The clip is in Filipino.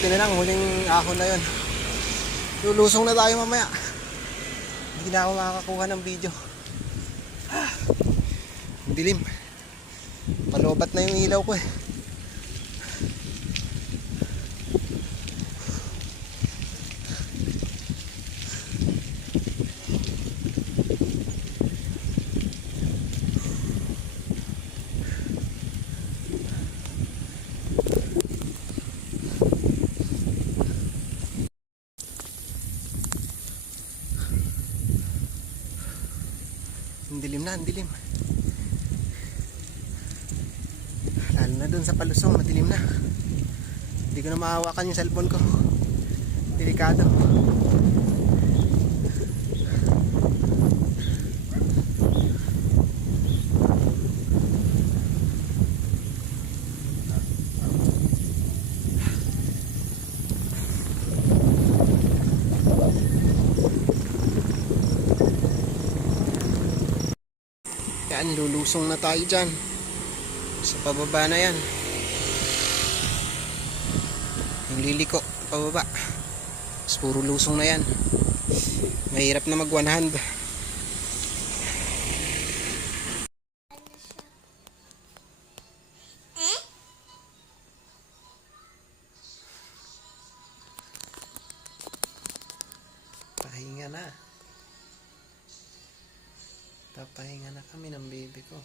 Buti na lang, huling ahon na yun. Lulusong na tayo mamaya. Hindi na ako makakakuha ng video. Dilim. Palobat na yung ilaw ko eh. Ang dilim na, ang dilim. Lalo na dun sa palusong, madilim na. Hindi ko na mahawakan yung cellphone ko. Delikado. Yan, lulusong na tayo dyan. Sa pababa na yan. Yung liliko, pababa. Mas puro lusong na yan. Mahirap na mag one hand. Pahinga na. Papahinga na kami ng baby ko.